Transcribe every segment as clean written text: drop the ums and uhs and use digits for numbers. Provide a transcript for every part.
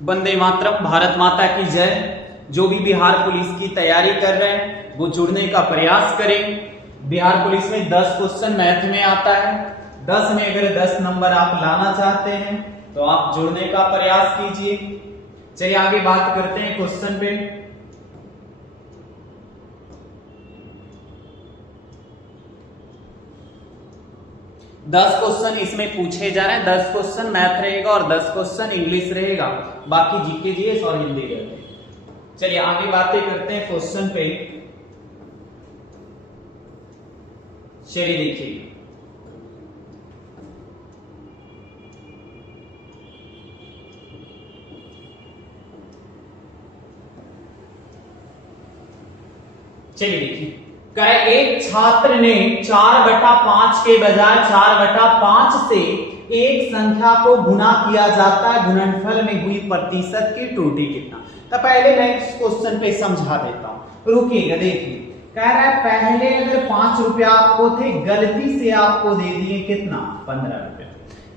वंदे मातरम, भारत माता की जय। जो भी बिहार पुलिस की तैयारी कर रहे हैं वो जुड़ने का प्रयास करें। बिहार पुलिस में 10 क्वेश्चन मैथ में आता है। 10 में अगर 10 नंबर आप लाना चाहते हैं तो आप जुड़ने का प्रयास कीजिए। चलिए आगे बात करते हैं क्वेश्चन पे। दस क्वेश्चन इसमें पूछे जा रहे हैं। 10 क्वेश्चन मैथ रहेगा और 10 क्वेश्चन इंग्लिश रहेगा, बाकी जीके जीएस और हिंदी रहेगा। चलिए आगे बातें करते हैं क्वेश्चन पे। चलिए देखिए, चलिए देखिए, एक छात्र ने 4/5 के बजाय 4/5 से एक संख्या को गुना किया जाता है, गुणनफल में हुई प्रतिशत की त्रुटि कितना। तो पहले मैं इस क्वेश्चन पे समझा देता हूं, रुकिएगा। देखिए कह रहा है पहले अगर 5 रुपया आपको थे, गलती से आपको दे दिए कितना, 15 रुपया,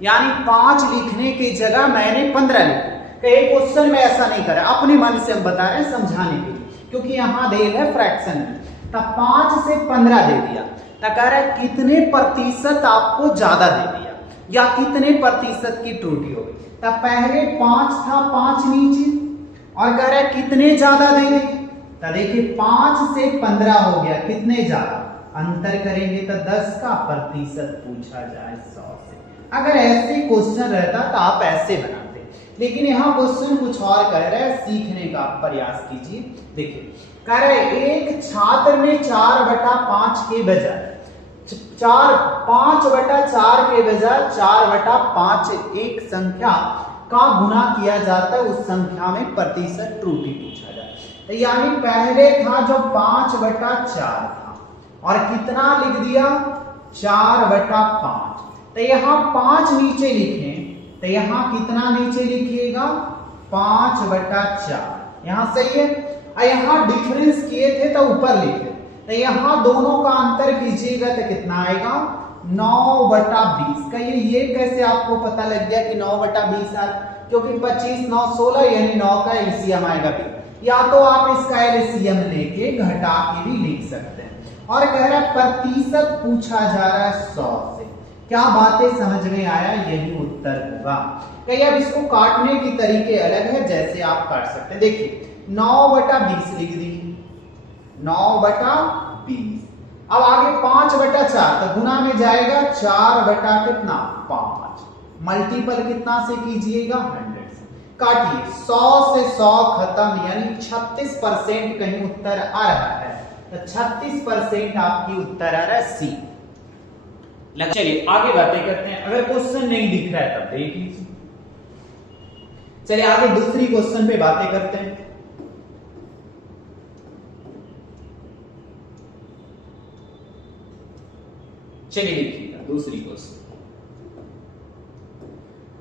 यानी 5 लिखने की जगह मैंने 15 लिखा। क्वेश्चन में ऐसा नहीं करा, अपने मन से हम बता रहे हैं समझाने के लिए, क्योंकि यहां दे है फ्रैक्शन में। तब 5 से 15 दे दिया, तो कह रहा है कितने प्रतिशत आपको ज्यादा दे दिया या कितने प्रतिशत की त्रुटि हो गई। तब पहले 5 था, 5 नीचे, और कह रहा है कितने ज्यादा दे दी। तो देखिए 5 से 15 हो गया, कितने ज्यादा, अंतर करेंगे तो 10 का प्रतिशत पूछा जाए 100 से। अगर ऐसे क्वेश्चन रहता तो आप ऐसे बनाते, लेकिन यहाँ क्वेश्चन कुछ और कह रहा है, सीखने का प्रयास कीजिए। देखिए कह रहा है एक छात्र ने 4/5 के बजाय 5/4 के बजाय 4/5 एक संख्या का गुना किया जाता है, उस संख्या में प्रतिशत त्रुटि पूछा जाता है। तो यानी पहले था जो 5/4 था और कितना लिख दिया 4/5। तो यहां 5 नीचे लिखे, तो यहां कितना नीचे लिखिएगा 5/4, यहां सही है। और यहां डिफरेंस किए थे तो ऊपर लिखे, तो यहां दोनों का अंतर कीजिएगा तो कितना आएगा 9/20। कहिए ये कैसे आपको पता लग गया कि 9/20 आ, क्योंकि 25 9 16 यानी 9 का एलसीएम आएगा भी। या तो आप इसका एलसीएम लेके घटा के भी लिख सकते हैं। और कह रहा है प्रतिशत पूछा जा रहा है 100 से। क्या बातें समझ में आया, यही उत्तर होगा। कहीं अब इसको काटने की तरीके अलग है, जैसे आप काट सकते हैं। देखिए 9/20 लिख दी, 9/20। अब आगे 5/4, तो गुना में जाएगा 4/5, मल्टीपल कितना से कीजिएगा 100 से। काटिए 100 से 100 खत्म, यानी 36% कहीं उत्तर आ रहा है। तो 36% आपकी उत्तर आ रहा है सी। चलिए आगे बातें करते हैं। अगर क्वेश्चन नहीं दिख रहा है तब देख लीजिए। चलिए आगे दूसरी क्वेश्चन पे बातें करते हैं। चलिए देखिएगा दूसरी क्वेश्चन।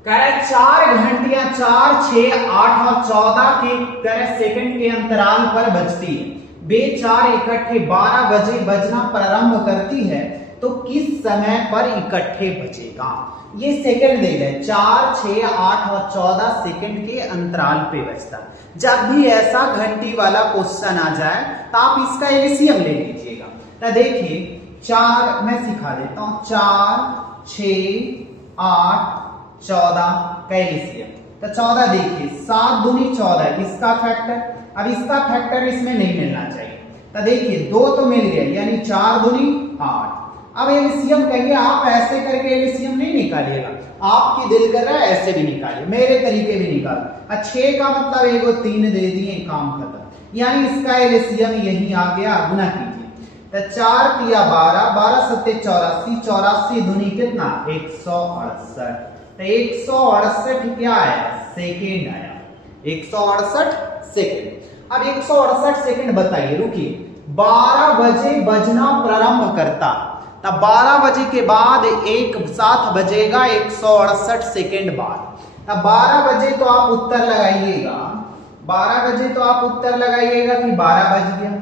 कह रहा है 4 घंटियां 4, 6, 8 और 14 के सेकंड के अंतराल पर बजती है। वे 4 इकट्ठे 12 बजे बजना प्रारंभ करती है, तो किस समय पर इकट्ठे बजेगा। ये सेकंड दे गए, 4, 6, 8 और 14 सेकंड के अंतराल पे बजता। जब भी ऐसा घंटी वाला क्वेश्चन आ जाए तो आप इसका एलसीएम ले लीजिएगा। तो देखिए 4 मैं सिखा देता हूं, 4, 6, 8, 14 का एलसीएम। तो 14 देखिए 7 दूनी 14, इसका फैक्टर। अब इसका फैक्टर इसमें नहीं मिलना चाहिए। तो देखिए 2 तो मिल गया, यानी 4 दूनी 8। अब एलसीएम कहेंगे, आप ऐसे करके एलसीएम नहीं निकालिएगा, आपकी दिल कर रहा है ऐसे भी निकालिए, मेरे तरीके भी निकाल। 6 का मतलब एगो 3 दे दिए, काम खत्म, यानी इसका एलसीएम यही आ गया। गुना कीजिए तो 4 तिया 12, 12 सत्ते 84, 84 दूनी कितना 168। तो 168 क्या आया, सेकेंड आया, 168 सेकेंड। अब 168 सेकेंड बताइए, रुकिए 12 बजे बजना प्रारंभ करता, तब 12 बजे के बाद एक साथ बजेगा 168 सेकेंड बाद। तब 12 बजे तो आप उत्तर लगाइएगा, 12 बजे तो आप उत्तर लगाइएगा कि 12 बज गया।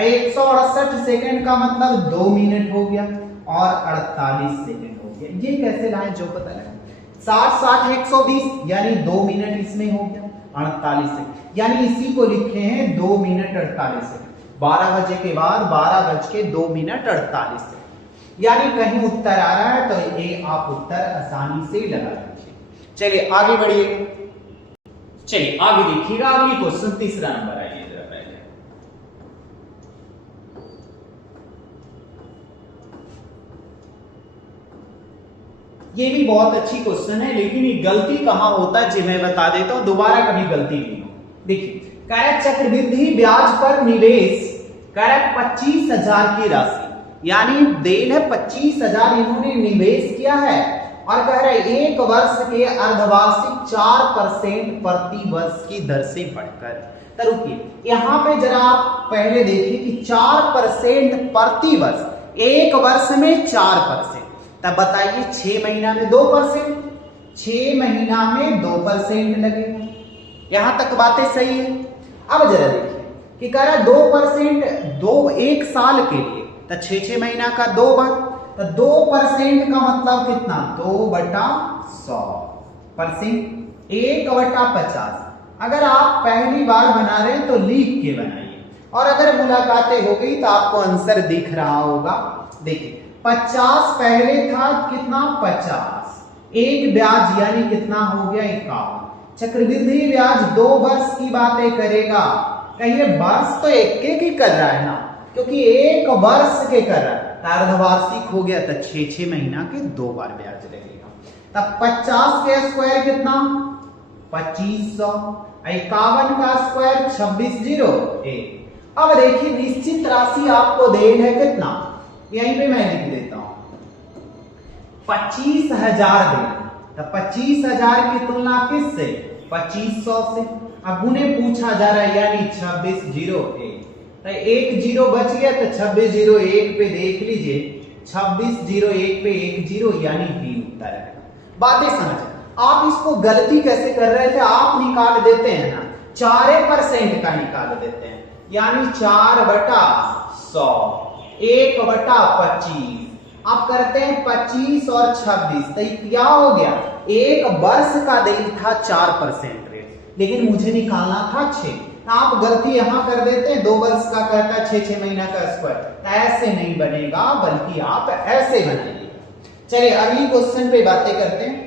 168 सेकेंड का मतलब 2 मिनट हो गया और 48 सेकेंड हो गया। ये कैसे लाए जो पता लगा। 60 60 120 यानी 2 मिनट इसमें हो गया। 48 सेकंड, यानी इसी को लिखे हैं 2 मिनट 48 सेकंड। 12 बजे के बाद 12:02 सेकंड, यानी कहीं उत्तर आ रहा है तो ये आप उत्तर आसानी से लगा लीजिए। चलिए आगे बढ़िए, चलिए आगे देखिएगा अगली क्वेश्चन, तीसरा नंबर आइए जरा पहले। ये भी बहुत अच्छी क्वेश्चन है, लेकिन ये गलती कहां होता है जी मैं बता देता हूं, दोबारा कभी गलती नहीं हो। देखिए कह रहा है चक्रवृद्धि ब्याज पर निवेश, कह रहा है 25,000 की राशि, यानी देन है 25,000 इन्होंने निवेश किया है, और कह रहा है 1 वर्ष के अर्धवार्षिक 4% प्रति वर्ष की दर से बढ़कर। तो रुकिए यहां पे जरा आप पहले देखिए कि 4% प्रति वर्ष, 1 वर्ष में 4%, तब बताइए 6 महीना में 2%, 6 महीना में 2% लगेगा। यहां तक बातें सही है। अब जरा देखिए कि कह रहा है 2% 1 साल के लिए, तो 6 महीना का 2 बार, तो 2% का मतलब कितना, 2/100%, 1/50। अगर आप पहली बार बना रहे हैं तो लिख के बनाइए, और अगर मुलाकातें हो गई तो आपको आंसर दिख रहा होगा। देखिए 50 पहले था कितना, 50, एक ब्याज यानी कितना हो गया, 51। चक्रवृद्धि ब्याज 2 वर्ष की बातें करेगा, कहिए वर्ष तो एक ही कर रहा है ना, क्योंकि 1 वर्ष के कर रहा है, अर्धवार्षिक हो गया तो 6 महीना के 2 बार ब्याज लगेगा। तब 50 के स्क्वायर कितना, 2500, 51 का स्क्वायर 2601। अब देखिए निश्चित राशि आपको देन है कितना, यहीं पे मैं लिख देता हूं 25,000 देन, तो 25,000 की तुलना किससे, 2500 से। अब गुणे पूछा जा रहा है यानी 2601, तो 1 0 बच गया, तो 2601 पे देख लीजिए, 2601 पे 1 0 यानी 3 उत्तर है। बातें समझ, आप इसको गलती कैसे कर रहे थे, आप निकाल देते हैं ना 4% का निकाल देते हैं, यानी 4/100, 1/25, आप करते हैं 25 और 26, तो क्या हो गया, 1 वर्ष का देन था 4% रेट, लेकिन मुझे निकालना था 6। आप गलती यहां कर देते हैं, 2 वर्ष का करता है 6 महीना का स्क्वायर, ऐसे नहीं बनेगा, बल्कि आप ऐसे बनाइएगा। चलिए अगली क्वेश्चन पे बातें करते हैं।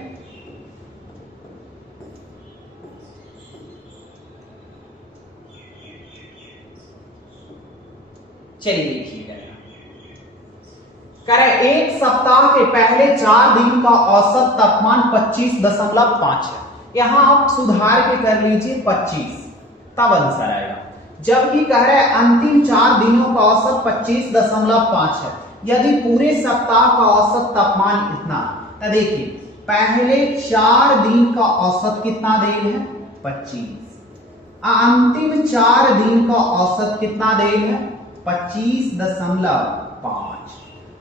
चलिए देखिएगा, करें 1 सप्ताह के पहले 4 दिन का औसत तापमान 25.5 है, यहां आप सुधार के कर लीजिए 25, तब आंसर आएगा। जबकि कह रहा है अंतिम 4 दिनों का औसत 25.5 है, यदि पूरे सप्ताह का औसत तापमान इतना, तो देखिए पहले 4 दिन का औसत कितना देन है, 25, अंतिम 4 दिन का औसत कितना देन है, 25.5।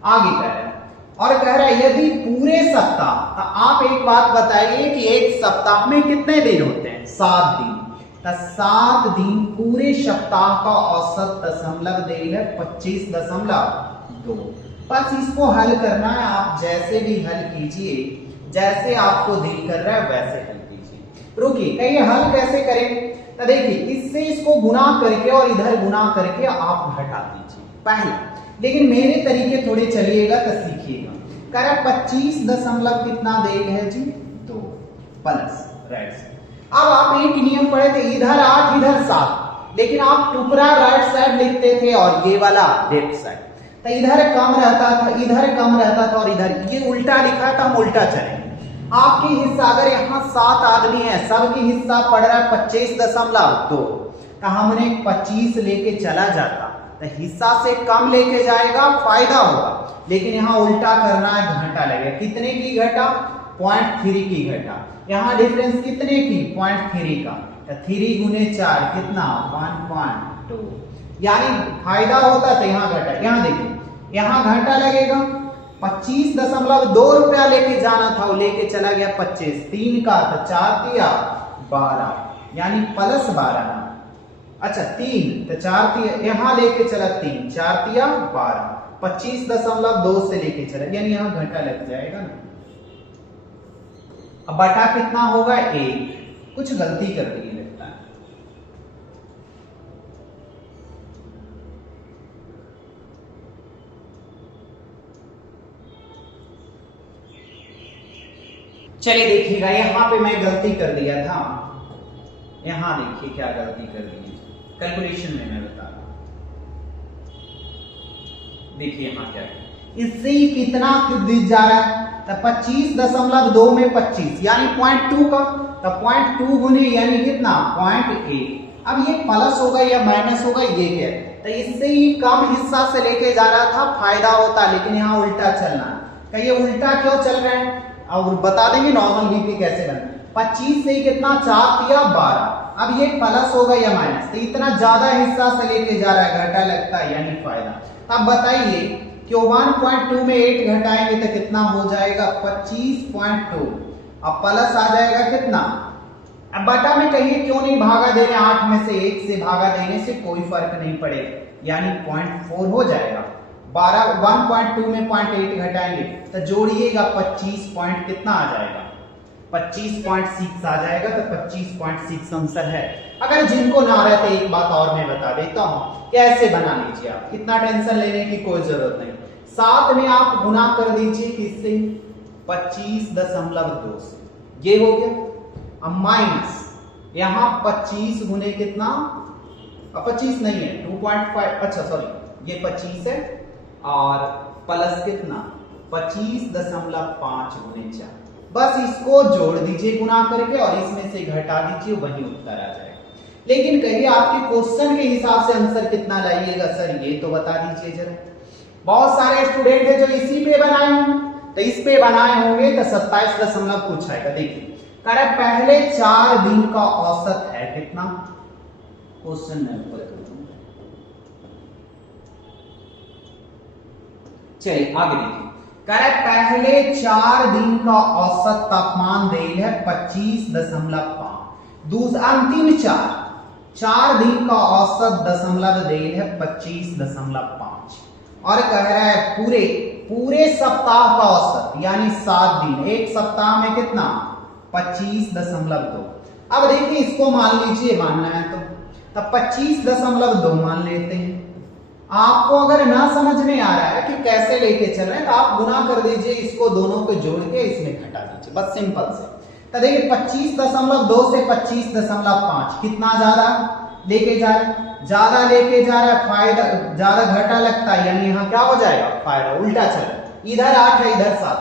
आगे कह रहा है, और कह रहा है यदि पूरे सप्ताह, तो आप एक बात बताइए कि एक सप्ताह में कितने दिन होते हैं, 7 दिन, तो 7 दिन पूरे सप्ताह का औसत दशमलव देन है 25.2। बस इसको हल करना है, आप जैसे भी हल कीजिए, जैसे आपको दिल कर रहा है वैसे हल कीजिए। रुकिए कहिए हल कैसे करें, तो देखिए इससे इसको गुना करके और इधर गुना करके आप घटा दीजिए पहले, लेकिन मेरे तरीके थोड़े चलिएगा तो सीखिएगा। कह रहा 25 दशमलव कितना देन है जी, 2 प्लस राइट साइड। अब आप एक नियम पढ़े थे, इधर 8 इधर 7, लेकिन आप टुकड़ा राइट साइड लिखते थे और ये वाला लेफ्ट साइड, तो इधर कम रहता था, इधर कम रहता था, और इधर ये उल्टा लिखा था, हम उल्टा चलेंगे। आपकी हिस्सा अगर यहाँ 7 आदमी है, सबकी हिस्सा पड़ रहा है 25.2, तो हमने 25 लेके चला जाता, तो हिस्सा से कम लेके जाएगा, फायदा होगा, लेकिन यहाँ उल्टा करना है, घटा लगेगा। कितने की घटा, 0.3 की घटा, यहाँ डिफरेंस कितने की, 0.3 का, तो 3 गुने 4 कितना, 1.2, यानी फायदा होता तो यहाँ घटा। यहाँ देखिए यहाँ घाटा लगेगा, 25.2 रुपया लेके जाना था, वो लेके चला गया 25, 3 का तो 4 दिया 12, यानी प्लस 12। अच्छा 3 तो 4 दिया, यहाँ लेके चला 3, 4 दिया 12, 25.2 से लेके चला, यानी यहाँ घाटा लग जाएगा ना। अब बटा कितना होगा 1, कुछ गलती कर दी लगता है। चलिए देखिएगा, यहां पे मैं गलती कर दिया था। यहां देखिए क्या गलती कर दी है, कैलकुलेशन में मैं बता रहा हूं। देखिए यहां क्या है, इससे ही कितना दिख जा रहा है, तो 25.2 में 25 यानी 0.2 का, तो 0.2 गुने यानी कितना 0.8। अब ये प्लस होगा या माइनस होगा ये क्या है, तो इससे ही कम हिस्सा से लेके जा रहा था फायदा होता, लेकिन यहाँ उल्टा चलना है। तो ये उल्टा क्यों चल रहा है और बता देंगे नॉर्मल बीपी कैसे बने। 25 से ही कितना 4 या 12, अब ये प्लस होगा या माइनस, तो इतना ज्यादा हिस्सा से लेके जा रहा है, घाटा लगता है यानी फायदा। अब बताइए कि 1.2 में 8 घटाएंगे तो कितना हो जाएगा 25.2, अब प्लस आ जाएगा कितना, अब बटा में कहिए क्यों नहीं भागा दे रहे, 8 में से 1 से भागा देने से कोई फर्क नहीं पड़ेगा यानी 0.4 हो जाएगा। 1.2 में 0.8 घटाएंगे तो जोड़िएगा 25 पॉइंट कितना आ जाएगा 25.6 आ जाएगा, तो 25.6 आंसर है। अगर जिनको ना रहते एक बात और मैं बता देता हूं, कैसे बना लीजिए आप, इतना टेंशन लेने की कोई जरूरत नहीं। 7 में आप गुना कर दीजिए किससे 25.2 से, ये हो गया। अब माइनस यहां 25 गुने कितना, 25 नहीं है 2.5, अच्छा सॉरी ये 25 है, और प्लस कितना 25.5 गुने 4, बस इसको जोड़ दीजिए गुना करके और इसमें से घटा दीजिए, वही उत्तर आ जाएगा। लेकिन कहिए आपके क्वेश्चन के हिसाब से आंसर कितना लाइएगा सर, ये तो बता दीजिए जरा। बहुत सारे स्टूडेंट है जो इसी पे बनाए होंगे, तो इस पे बनाए होंगे तो 27 कुछ आएगा। देखिए करे पहले 4 दिन का औसत है कितना, क्वेश्चन में ऊपर चलिए आगे देखिए, करे पहले 4 दिन का औसत तापमान देल है 25.5, अंतिम 4 दिन का औसत दशमलव देल है 25.5, और कह रहा है पूरे सप्ताह का औसत यानी 7 दिन, एक सप्ताह में कितना 25.2। अब देखिए इसको मान लीजिए, मानना है तो तब 25.2 मान लेते हैं। आपको अगर ना समझ में आ रहा है कि कैसे लेके चल रहे हैं तो आप गुना कर दीजिए, इसको दोनों को जोड़ के इसमें घटा दीजिए, बस सिंपल से। तो देखिए 25.2 से 25.5 कितना ज्यादा लेके जा रहा है, ज्यादा लेके जा रहा है, फायदा ज्यादा घाटा लगता है यानी यहाँ क्या हो जाएगा फायदा, उल्टा चल रहा है, इधर 8 है इधर 7।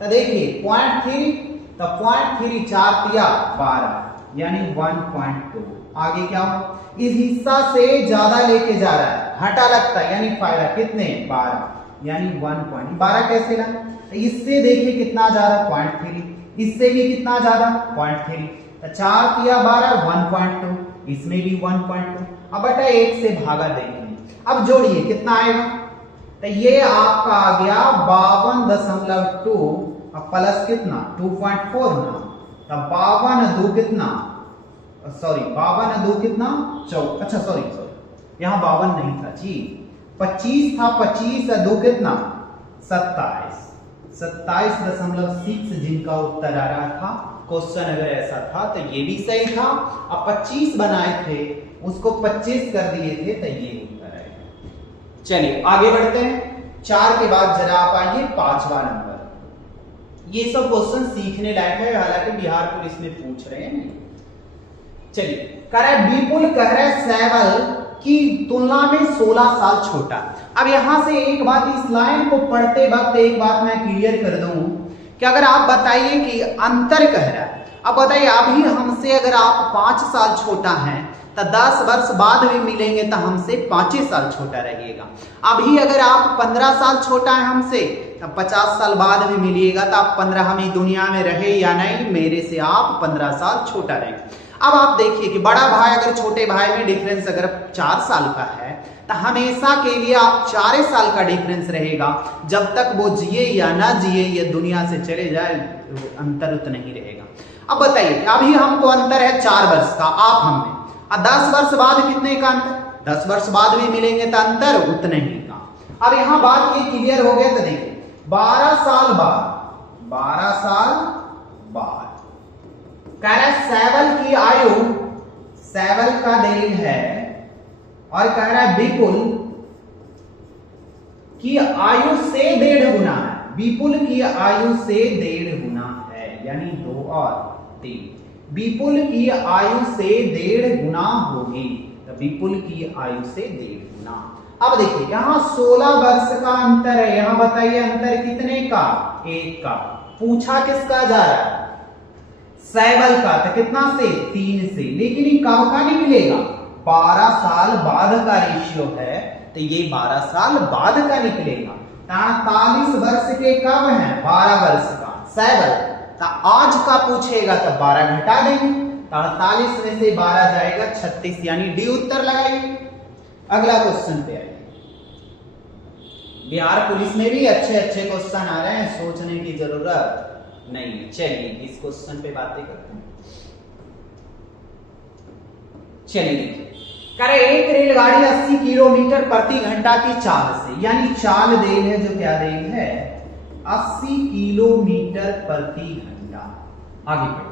तो देखिए 0.3, तो 0.3 4 तिया 12 यानी 1.2, आगे क्या हो, इस हिस्सा से ज्यादा लेके जा रहा है, घाटा लगता है यानी फायदा, कितने 12 यानी 1.12 कैसे ला, तो इससे देखिए कितना ज्यादा 0.3, इससे भी कितना ज्यादा 0.3, तो 4 तिया 12 1.2, इसमें भी 1.2। अब बेटा 1 से भागा देंगे, अब जोड़िए कितना आएगा, तो ये आपका आ गया 52.2, अब प्लस कितना 2.4 ना, तब 52 कितना, सॉरी 52 कितना 4, अच्छा सॉरी यहां 52 नहीं था जी, 25 था, 25 कितना 27.6 जिनका उत्तर आ रहा था। क्वेश्चन अगर ऐसा था तो ये भी सही था, अब 25 बनाए थे उसको 25 कर दिए थे तो ये उत्तर आएगा। चलिए आगे बढ़ते हैं, 4 के बाद जरा आप आइए 5वां नंबर। ये सब क्वेश्चन सीखने लायक है, हालांकि बिहार पुलिस में पूछ रहे हैं। चलिए कह रहा है विपुल कह रहा है सैवल की तुलना में 16 साल छोटा। अब यहां से एक बात, इस लाइन को पढ़ते वक्त एक बात मैं क्लियर कर दूं कि अगर आप बताइए कि अंतर कह रहा है, अब बताइए अभी हमसे अगर आप 5 साल छोटा हैं तो 10 वर्ष बाद भी मिलेंगे तो हमसे 5 साल छोटा रहिएगा। अभी अगर आप 15 साल छोटा है हमसे तो 50 साल बाद भी मिलिएगा, तो आप 15 हम दुनिया में रहे या नहीं, मेरे से आप 15 साल छोटा रहेंगे। अब आप देखिए कि बड़ा भाई अगर छोटे भाई में डिफरेंस अगर 4 साल का है तो हमेशा के लिए आप 4 साल का डिफरेंस रहेगा, जब तक वो जिए या ना जिए, ये दुनिया से चले जाए अंतर उतना ही रहेगा। अब बताइए अभी हमको अंतर है 4 वर्ष का, आप हमें, और 10 वर्ष बाद कितने का अंतर, 10 वर्ष बाद भी मिलेंगे तो अंतर उतने ही का। अब यहां बात ये क्लियर हो गया, तो देखिए 12 साल बाद, 12 साल बाद कह रहा है सैवल की आयु, सैवल का दलील है, और कह रहा है विपुल की आयु से 1.5 गुना है, विपुल की आयु से 1.5 गुना है। यानी 2 और 3। विपुल की आयु से 1.5 गुना होगी, तो विपुल की आयु से 1.5 गुना। अब देखिए यहाँ 16 वर्ष का अंतर है, यहाँ बताइए अंतर कितने का? 1 का। पूछा किसका जा रहा है? सैवल का, तो कितना से? 3 से। लेकिन ये कब का निकलेगा? 12 साल बाद का रेशियो है, तो ये 12 साल बाद का निकलेगा। 43 वर्ष के कब है? 12 वर्ष का सैवल। तो आज का पूछेगा तो 12 घटा देंगे, 43 में से 12 जाएगा 36, यानी डी उत्तर लगाइए। अगला क्वेश्चन पे आइए। बिहार पुलिस में भी अच्छे अच्छे क्वेश्चन आ रहे हैं, सोचने की जरूरत नहीं है। चलिए इस क्वेश्चन पे बातें करते हैं। चलिए देखिए, करे एक रेलगाड़ी 80 किलोमीटर प्रति घंटा की चाल से, यानी चाल देल है, जो क्या देल है? 80 किलोमीटर प्रति घंटा। आगे बढ़े,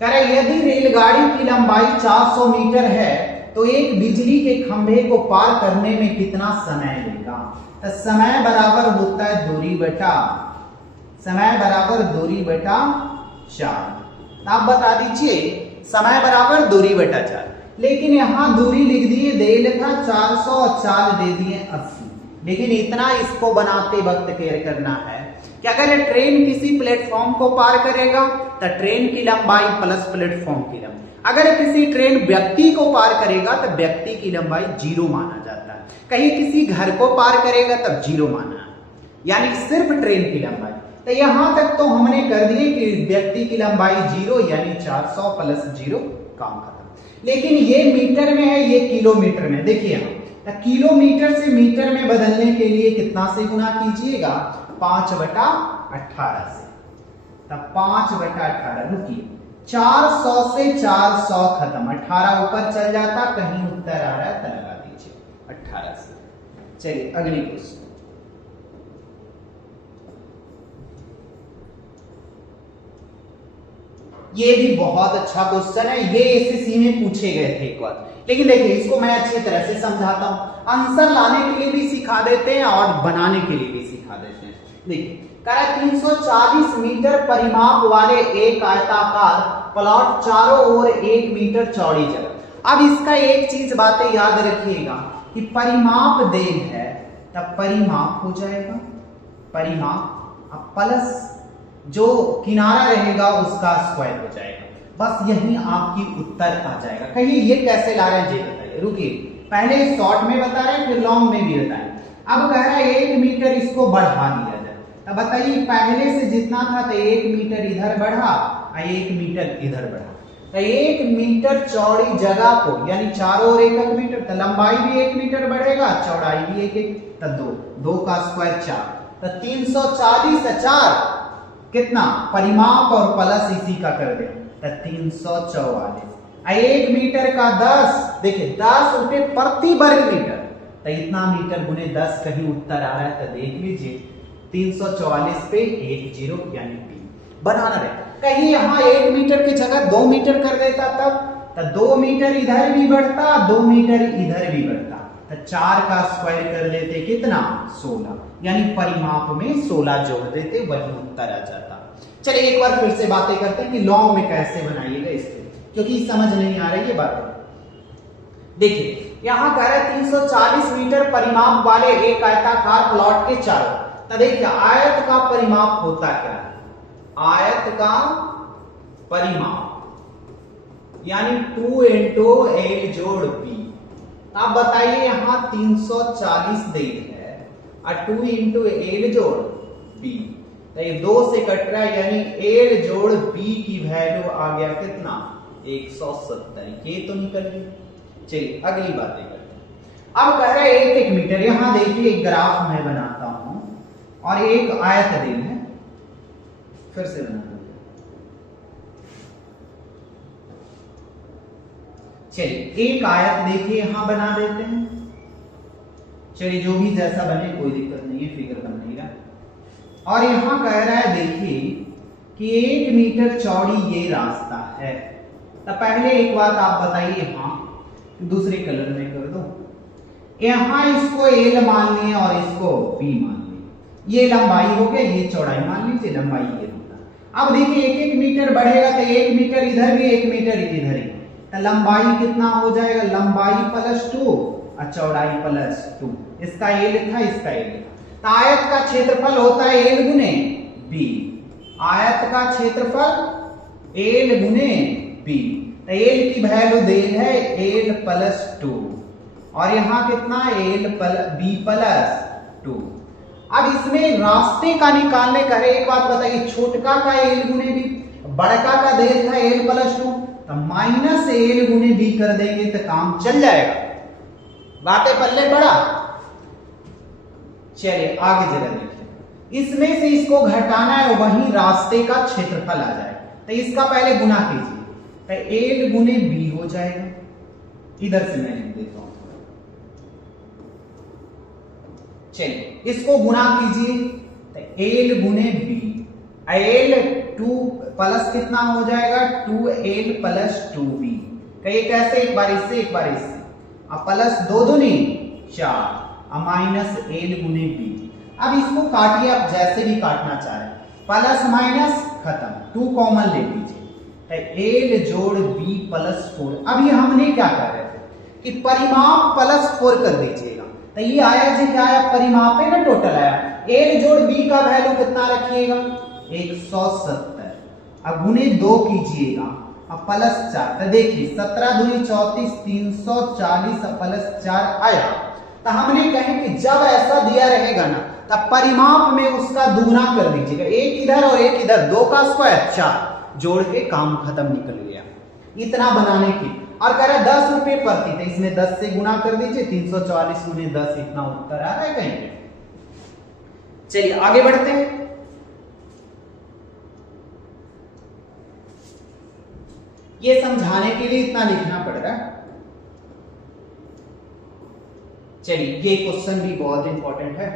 करे यदि रेलगाड़ी की लंबाई 400 मीटर है तो एक बिजली के खंभे को पार करने में कितना समय लेगा? तो समय बराबर होता है दूरी बटा, समय बराबर दूरी बटा 4। आप बता दीजिए समय बराबर दूरी बटा 4, लेकिन यहां दूरी लिख दिए, देल था 400 और चाल दे दिए 80। लेकिन इतना इसको बनाते वक्त केयर करना है कि अगर ट्रेन किसी प्लेटफॉर्म को पार करेगा तो ट्रेन की लंबाई प्लस प्लेटफॉर्म की लंबाई, अगर किसी ट्रेन व्यक्ति को पार करेगा तो व्यक्ति की लंबाई 0 माना जाता है, कहीं किसी घर को पार करेगा तब 0 माना, यानी सिर्फ ट्रेन की लंबाई। तो यहां तक तो हमने कर दिए कि व्यक्ति की लंबाई 0, यानी 400 प्लस 0, काम खत्म। लेकिन ये मीटर में है, ये किलोमीटर में। देखिए यहाँ तो किलोमीटर से मीटर में बदलने के लिए कितना से गुना कीजिएगा? 5/18 से। तब 5/18, रुकिए, 400 से 400 खत्म, 18 ऊपर चल जाता, कहीं उत्तर आ रहा है तो लगा दीजिए 18 से। चलिए अगली क्वेश्चन। ये भी बहुत अच्छा क्वेश्चन है, ये एसएससी में पूछे गए थे एक बार। लेकिन देखिए इसको मैं अच्छी तरह से समझाता हूं, आंसर लाने के लिए भी सिखा देते हैं और बनाने के लिए भी सिखा देते हैं। देखिए 340 मीटर परिमाप वाले एक आयताकार प्लॉट चारों ओर 1 मीटर चौड़ी जगह। अब इसका एक चीज बातें याद रखिएगा कि परिमाप देन है, तब परिमाप हो जाएगा, परिमाप अब प्लस जो किनारा रहेगा उसका स्क्वायर हो जाएगा। बस यही आपकी उत्तर आ जाएगा। कहिए ये कैसे ला रहे हैं ये बताइए। रुकिए, पहले शॉर्ट में बता रहे हैं फिर लॉन्ग में भी बताएं। अब कह रहा है 1 मीटर इसको बढ़ा दिया जाए। अब बताइए पहले से जितना था तो 1 मीटर इधर बढ़ा और 1 मीटर इधर बढ़ा, तो 1 मीटर चौड़ी जगह को, यानी चारों ओर 1 मीटर, तो लंबाई भी 1 मीटर बढ़ेगा, चौड़ाई भी 1, तो 2 का स्क्वायर 4, तो 340 4 कितना? परिमाप और प्लस इसी का कर दे, 344। 1 मीटर का 10, देखिए 10 रुपए प्रति वर्ग मीटर, तो इतना मीटर गुने 10, कहीं उत्तर आ रहा है तो देख लीजिए 344 पे 1 0, यानी 3 बनाना रहे। कहीं यहाँ 1 मीटर की जगह 2 मीटर कर देता तब, तो 2 मीटर इधर भी बढ़ता, 2 मीटर इधर भी बढ़ता, तो 4 का स्क्वायर कर देते कितना? 16, यानी परिमाप में 16 जोड़ देते, वही उत्तर आ जाता। चलिए एक बार फिर से बातें करते हैं कि लॉन्ग में कैसे बनाइएगा इसको, क्योंकि समझ नहीं आ रही है बातें। देखिए यहां कह रहा है 340 मीटर परिमाप वाले एक आयताकार प्लॉट के चारों, तो देखिए आयत का परिमाप होता क्या है? आयत का परिमाप यानी 2 × L जोड़ B। आप बताइए यहां 340 दे है और 2 × L जोड़ B, तो ये 2 से कट रहा है, यानी L जोड़ B की वैल्यू आ गया कितना? 170। ये तो निकल गई। चलिए अगली बातें करते हैं। अब कह रहा है 1 मीटर, यहां देखिए एक ग्राफ मैं बनाता हूं और एक आयत देन है, फिर से बना दो। चलिए एक आयत देखिए यहां बना देते हैं। चलिए जो भी जैसा बने कोई दिक्कत नहीं है, फिगर बन नहीं रहा। और यहां कह रहा है देखिए कि 1 मीटर चौड़ी ये रास्ता है, तो पहले एक बात आप बताइए, हाँ दूसरे कलर में कर दो। यहां इसको L मान लिए और इसको B मान लिए, ये लंबाई हो गया, ये चौड़ाई मान लीजिए, लंबाई ये होगा। अब देखिए 1-1 मीटर बढ़ेगा तो 1 मीटर इधर भी 1 मीटर इधर ही, तो लंबाई कितना हो जाएगा, लंबाई प्लस 2 और चौड़ाई प्लस 2। इसका ए लिखा, इसका ए लिखा। तो आयत का क्षेत्रफल होता है एल गुने बी, आयत का क्षेत्रफल एल गुने बी। तो एल की वैल्यू दे है एल प्लस 2 और यहां कितना एल बी प्लस 2। अब इसमें रास्ते का निकालने का है। एक बात बताइए, छोटका का एल गुने बी, बड़का का दे था एल प्लस 2, तो माइनस एल गुने बी कर देंगे तो काम चल जाएगा। बातें पल्ले पड़ा। चलिए आगे जरा देखिए, इसमें से इसको घटाना है, वही रास्ते का क्षेत्रफल आ जाए। तो इसका पहले गुना कीजिए, तो एल गुने बी हो जाएगा। इधर से मैं लिख देता हूं। चलिए इसको गुना कीजिए, तो एल गुने बी, एल 2 प्लस कितना हो जाएगा 2l प्लस 2b। कहिए कैसे, एक बार इससे एक बार इससे, अब प्लस 2 दूनी 4 और माइनस एल गुने बी। अब इसको काटिए, आप जैसे भी काटना चाहे, प्लस माइनस खत्म, 2 कॉमन ले लीजिए, तो एल जोड़ बी प्लस 4। अभी हमने क्या कर रहे थे कि परिमाप प्लस 4 कर दीजिएगा, तो ये आया जी क्या आया, परिमाप है ना, टोटल आया। एल जोड़ बी का वैल्यू कितना रखिएगा 170, अब गुने 2 कीजिएगा अब प्लस 4, तो देखिए 17 दूनी 34 340 प्लस 4 आया। तो हमने कहे कि जब ऐसा दिया रहेगा ना, तब परिमाप में उसका दुगुना कर दीजिएगा, एक इधर और एक इधर, 2 का स्क्वायर 4, जोड़ के काम खत्म, निकल गया। इतना बनाने की, और कह रहा है 10 रुपए प्रति, तो इसमें 10 से गुना कर दीजिए, 340 गुने 10, इतना उत्तर आ रहा है कहीं पे। चलिए आगे बढ़ते हैं। ये समझाने के लिए इतना लिखना पड़ रहा है। चलिए ये क्वेश्चन भी बहुत इंपॉर्टेंट है।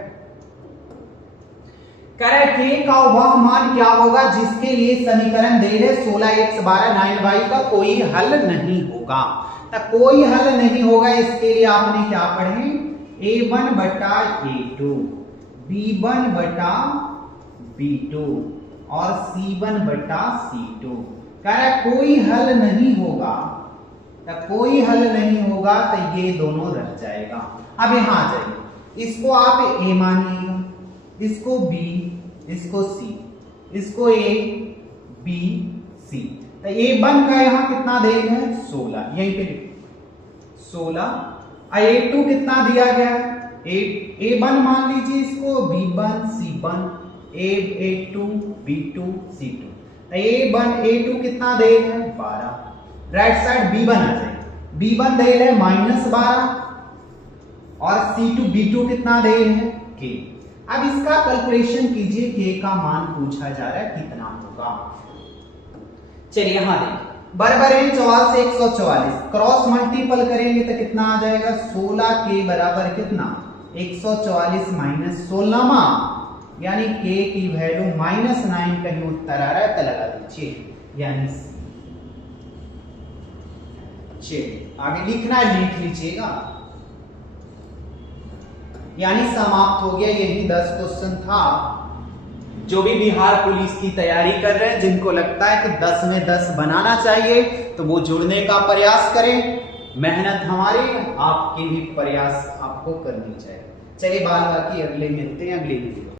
कह रहा है के का वह मान क्या होगा जिसके लिए समीकरण दे है 16x 12 9y का कोई हल नहीं होगा। तो कोई हल नहीं होगा, इसके लिए आपने क्या पढ़े, a1 बटा a2, b1 बटा b2 और c1 बटा c2। कह रहा है कोई हल नहीं होगा, तो कोई हल नहीं होगा तो ये दोनों रह जाएगा। अब यहां आ जाइए, इसको आप a मानिएगा, इसको b, इसको c, इसको a b c। तो a1 का यहां कितना देगा है 16, यहीं पे 16। a2 कितना दिया गया है, a1 मान लीजिए इसको, b1 c1, a2 b2 c2। तो a2 कितना देगा है 12, राइट साइड b1 आ जाए, b1 देगा है -12 और c2 b2 कितना देगा है k। अब इसका कैलकुलेशन कीजिए, k का मान पूछा जा रहा है कितना होगा। चलिए यहां देखिए, बराबर है 44 से 144, क्रॉस मल्टीपल करेंगे तो कितना आ जाएगा 16 के बराबर कितना 144 माइनस 16, यानी k की वैल्यू -9 कहीं उत्तर आ रहा है तो लगा दीजिए, यानी चलिए आगे लिखना लिख लीजिएगा। यानी समाप्त हो गया, यही 10 क्वेश्चन था। जो भी बिहार पुलिस की तैयारी कर रहे हैं, जिनको लगता है कि 10 में 10 बनाना चाहिए, तो वो जुड़ने का प्रयास करें। मेहनत हमारी, आपके भी प्रयास आपको करनी चाहिए। चलिए बात बाकी अगले मिलते हैं अगले वीडियो।